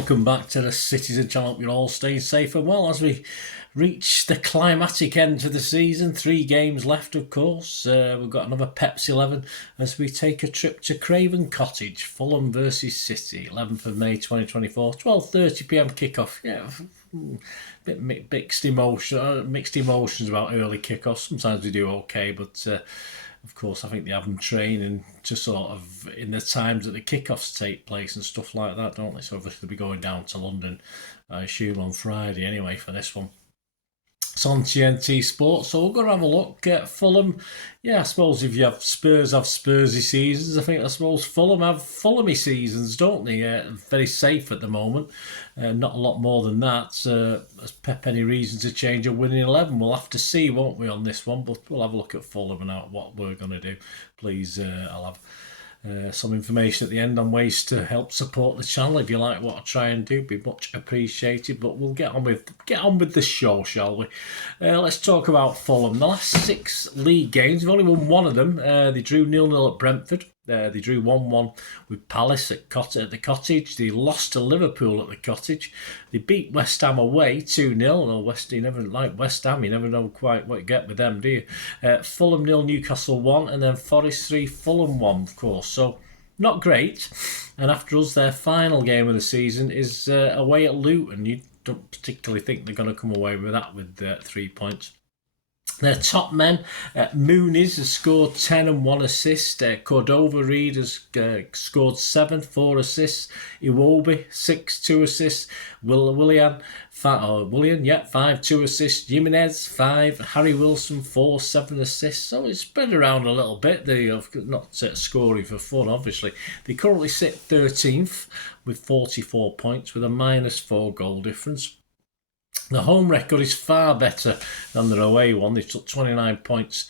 welcome back to the Citizen channel. Hope you're all staying safe and well as we reach the climatic end of the season. 3 games left, of course. We've got another Pepsi 11 as we take a trip to Creighton Cottage, Fulham versus City, 11th of May 2024, 12:30pm kickoff. Yeah, bit mixed emotions about early kickoffs. Sometimes we do okay, but of course, I think they have them training to sort of in the times that the kickoffs take place and stuff like that, don't they? So obviously they'll be going down to London, I assume, on Friday anyway for this one. It's on TNT Sports, so we're going to have a look at Fulham. Yeah, I suppose if you have Spursy seasons. I suppose Fulham have Fulhamy seasons, don't they? Very safe at the moment. Not a lot more than that. Has Pep any reason to change a winning 11? We'll have to see, won't we, on this one? But we'll have a look at Fulham and what we're going to do. Please, I'll have some information at the end on ways to help support the channel. If you like what I try and do, be much appreciated. But we'll get on with the show, shall we? Let's talk about Fulham. The last 6 league games, they've only won one of them. They drew 0-0 at Brentford. They drew 1-1 with Palace at the Cottage. They lost to Liverpool at the Cottage. They beat West Ham away 2-0. You never like West Ham. You never know quite what you get with them, do you? Fulham 0, Newcastle 1, and then Forest 3, Fulham 1, of course. So not great. And after us, their final game of the season is away at Luton. You don't particularly think they're going to come away with that with 3 points. Their top men, Muniz has scored 10 and 1 assist. Cordova Reid has scored 7, 4 assists. Iwobi, 6, 2 assists. Willian, 5, 2 assists. Jimenez, 5. Harry Wilson, 4, 7 assists. So it's spread around a little bit. They are not scoring for fun, obviously. They currently sit 13th with 44 points with a -4 goal difference. The home record is far better than their away one. They took 29 points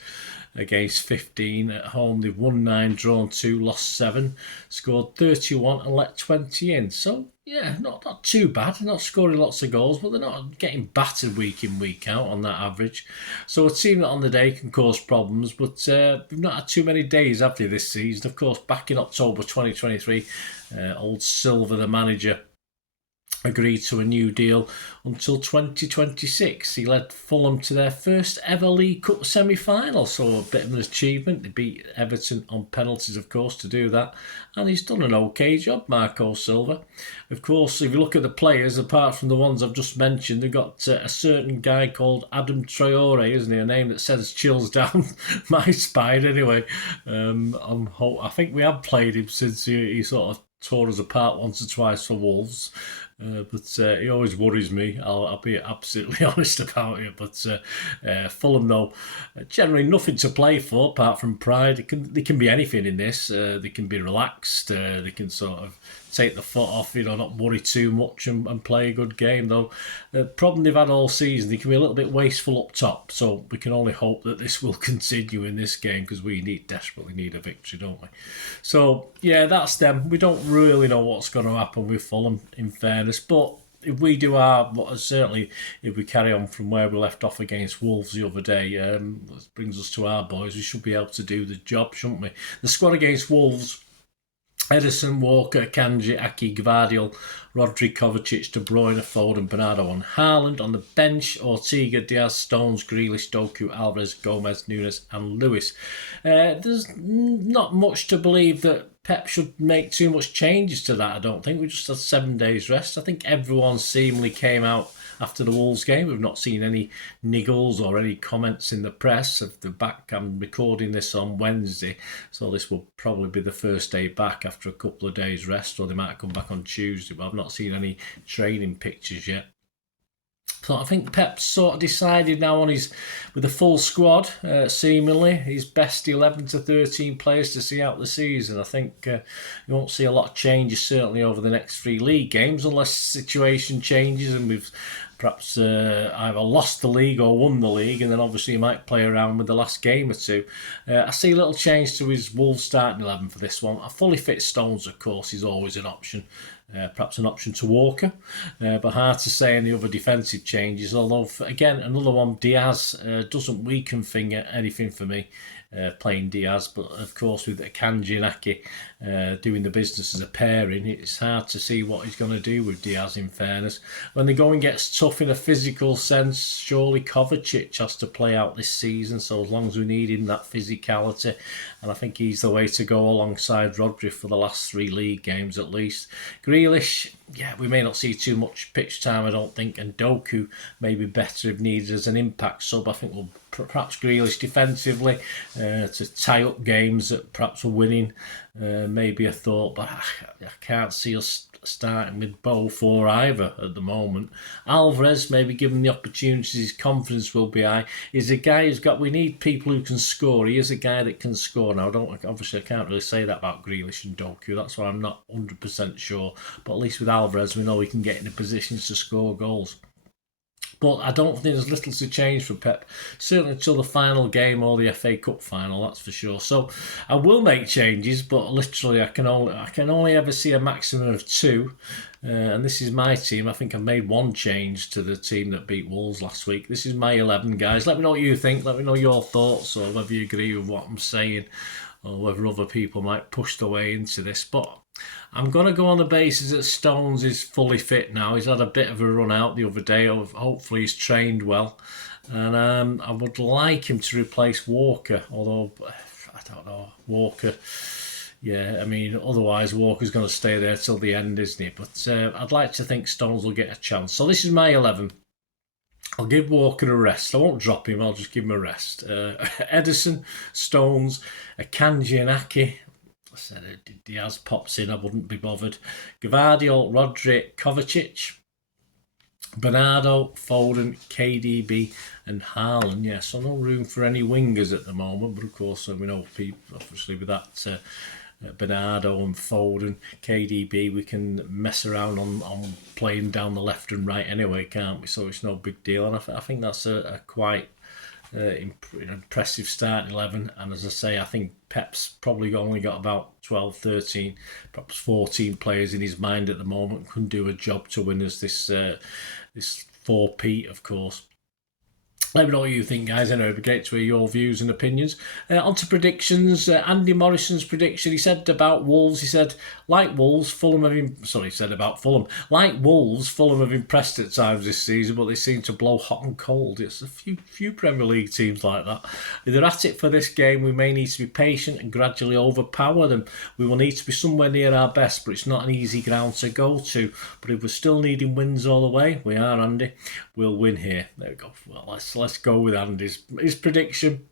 against 15 at home. They've won 9, drawn 2, lost 7, scored 31 and let 20 in. So, yeah, not too bad. They're not scoring lots of goals, but they're not getting battered week in, week out on that average. So a team that on the day can cause problems, but we've not had too many days, have they, this season? Of course, back in October 2023, old Silva, the manager, agreed to a new deal until 2026. He led Fulham to their first ever League Cup semi-final, so a bit of an achievement. They beat Everton on penalties, of course, to do that, and he's done an okay job, Marco Silva. Of course, if you look at the players, apart from the ones I've just mentioned, they've got a certain guy called Adam Traore, isn't he? A name that sends chills down my spine anyway. I think we have played him since he sort of tore us apart once or twice for Wolves. But he always worries me. I'll be absolutely honest about it. But Fulham, though, generally nothing to play for apart from pride. They can be anything in this. They can be relaxed. They can sort of take the foot off, not worry too much and play a good game. Though the problem they've had all season, they can be a little bit wasteful up top. So we can only hope that this will continue in this game because we desperately need a victory, don't we? So yeah, that's them. We don't really know what's going to happen with Fulham, in fairness, but if we do certainly if we carry on from where we left off against Wolves the other day, that brings us to our boys, we should be able to do the job, shouldn't we? The squad against Wolves: Ederson, Walker, Kanji, Aki, Gvardiol, Rodri, Kovacic, De Bruyne, Foden, Bernardo and Haaland. On the bench: Ortega, Diaz, Stones, Grealish, Doku, Alvarez, Gomez, Nunes and Lewis. There's not much to believe that Pep should make too much changes to that, I don't think. We just had 7 days rest. I think everyone seemingly came out after the Wolves game. We've not seen any niggles or any comments in the press of the back. I'm recording this on Wednesday, so this will probably be the first day back after a couple of days rest, or they might come back on Tuesday, but I've not seen any training pictures yet. So I think Pep's sort of decided now with a full squad, seemingly, his best 11 to 13 players to see out the season. I think you won't see a lot of changes, certainly over the next 3 league games, unless the situation changes and we've perhaps either lost the league or won the league, and then obviously he might play around with the last game or two. I see a little change to his Wolves starting 11 for this one. A fully fit Stones, of course, is always an option. perhaps an option to Walker, but hard to say any other defensive changes. Although, again, another one, Diaz doesn't weaken anything for me. Playing Diaz, but of course with Akanji and Ake doing the business as a pairing, it's hard to see what he's going to do with Diaz, in fairness. When the going gets tough in a physical sense, surely Kovacic has to play out this season, so as long as we need him, that physicality, and I think he's the way to go alongside Rodri for the last 3 league games at least. Grealish, yeah, we may not see too much pitch time, I don't think, and Doku may be better if needed as an impact sub. I think we'll perhaps Grealish defensively to tie up games that perhaps we're winning, maybe a thought, but I can't see us starting with both or either at the moment. Alvarez, maybe given the opportunities, his confidence will be high. He's a guy who's got, we need people who can score. He is a guy that can score. Now, I can't really say that about Grealish and Doku. That's why I'm not 100% sure. But at least with Alvarez, we know he can get into positions to score goals. But I don't think there's little to change for Pep, certainly until the final game or the FA Cup final, that's for sure. So I will make changes, but literally I can only ever see a maximum of 2. And this is my team. I think I've made 1 change to the team that beat Wolves last week. This is my 11, guys. Let me know what you think. Let me know your thoughts, or whether you agree with what I'm saying, or whether other people might push their way into this. But I'm going to go on the basis that Stones is fully fit now. He's had a bit of a run out the other day. Hopefully he's trained well. And I would like him to replace Walker, although I don't know. Walker, yeah, I mean, otherwise Walker's going to stay there till the end, isn't he? But I'd like to think Stones will get a chance. So this is my 11. I'll give Walker a rest. I won't drop him, I'll just give him a rest. Ederson, Stones, Akanji and Ake. I said Diaz pops in, I wouldn't be bothered. Gvardiol, Rodri, Kovacic, Bernardo, Foden, KDB and Haaland. Yeah, so no room for any wingers at the moment, but of course we know people, obviously with that Bernardo and Foden, KDB, we can mess around on playing down the left and right anyway, can't we? So it's no big deal, and I think that's a quite impressive starting 11. And as I say, I think Pep's probably only got about 12, 13, perhaps 14 players in his mind at the moment can do a job to win us this 4P, of course. Let me know what you think, guys. Anyway, it'd be great to hear your views and opinions. On to predictions. Andy Morrison's prediction. He said about Wolves. He said, like Wolves, Fulham have he said about Fulham. Like Wolves, Fulham have impressed at times this season, but they seem to blow hot and cold. It's a few Premier League teams like that. If they're at it for this game, we may need to be patient and gradually overpower them. We will need to be somewhere near our best, but it's not an easy ground to go to. But if we're still needing wins all the way, we are, Andy. We'll win here. There we go. Well, let's go with Andy's prediction.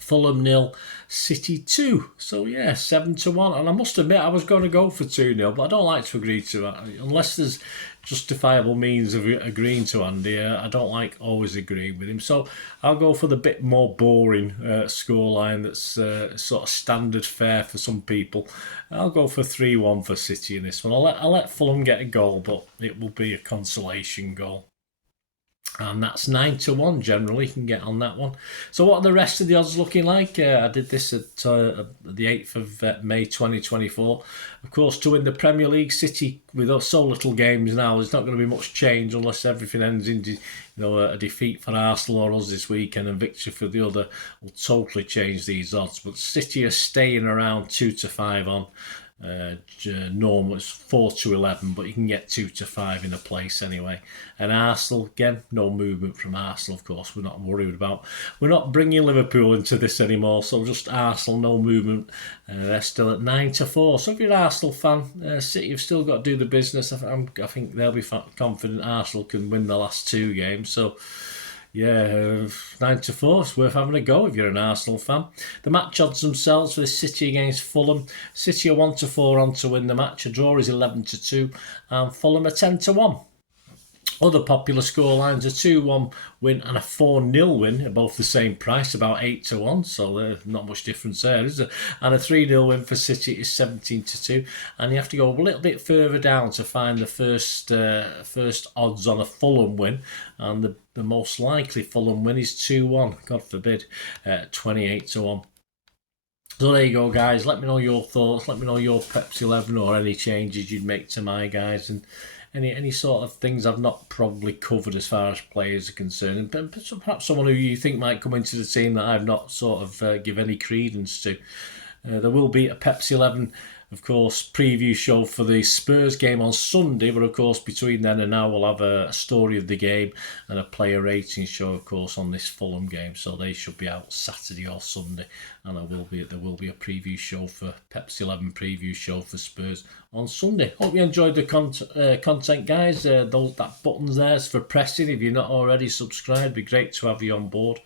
Fulham 0, City 2. So yeah, 7-1. And I must admit, I was going to go for 2-0, but I don't like to agree to that unless there's justifiable means of agreeing to Andy. I don't like always agreeing with him, so I'll go for the bit more boring scoreline that's sort of standard fare for some people. I'll go for 3-1 for City in this one. I'll let Fulham get a goal, but it will be a consolation goal. And that's 9-1 generally. You can get on that one. So what are the rest of the odds looking like? I did this at the 8th of May 2024. Of course, to win the Premier League, City, with so little games now, there's not going to be much change unless everything ends in a defeat for Arsenal or us this weekend and victory for the other will totally change these odds. But City are staying around 2-5 on. Normal it's 4-11, but you can get 2-5 in a place anyway. And Arsenal, again, no movement from Arsenal, of course. We're not worried about. We're not bringing Liverpool into this anymore, so just Arsenal, no movement. They're still at 9-4. So if you're an Arsenal fan, City have still got to do the business. I think they'll be confident Arsenal can win the last 2 games. So yeah, 9-4. It's worth having a go if you're an Arsenal fan. The match odds themselves for the City against Fulham. City are 1-4 on to win the match. A draw is 11-2, and Fulham are 10-1. Other popular scorelines, a 2-1 win and a 4-0 win, are both the same price, about 8-1, so there's not much difference there, is there? And a 3-0 win for City is 17-2, and you have to go a little bit further down to find the first odds on a Fulham win, and the most likely Fulham win is 2-1, God forbid, 28-1. So there you go, guys. Let me know your thoughts. Let me know your Pepsi 11 or any changes you'd make to my guys, and any sort of things I've not probably covered as far as players are concerned. But perhaps someone who you think might come into the team that I've not sort of give any credence to. There will be a Pepsi 11, of course, preview show for the Spurs game on Sunday, but of course between then and now we'll have a story of the game and a player rating show, of course, on this Fulham game. So they should be out Saturday or Sunday, and there will be a preview show for Pepsi 11 preview show for Spurs on Sunday. Hope you enjoyed the content, guys. That button's there for pressing. If you're not already subscribed, it'd be great to have you on board.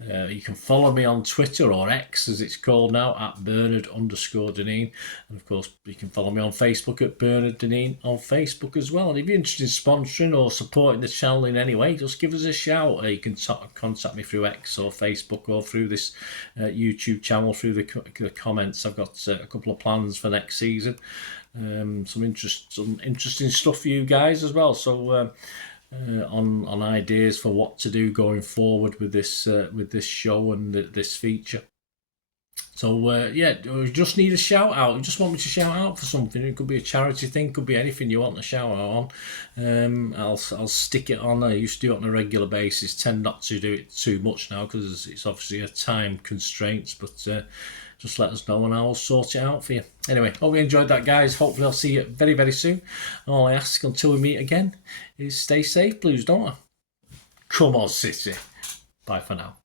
You can follow me on Twitter, or X as it's called now, at Bernard_Deneen. And of course, you can follow me on Facebook at Bernard Deneen on Facebook as well. And if you're interested in sponsoring or supporting the channel in any way, just give us a shout. You can contact me through X or Facebook or through this YouTube channel, through the comments. I've got a couple of plans for next season. Some interesting stuff for you guys as well. So on ideas for what to do going forward with this show and this feature. So we just need a shout out. You just want me to shout out for something. It could be a charity thing, could be anything you want to shout out on. I'll stick it on. I used to do it on a regular basis. Tend not to do it too much now because it's obviously a time constraint. But just let us know and I'll sort it out for you. Anyway, hope you enjoyed that, guys. Hopefully I'll see you very, very soon. All I ask until we meet again is stay safe, Blues, don't I? Come on, City. Bye for now.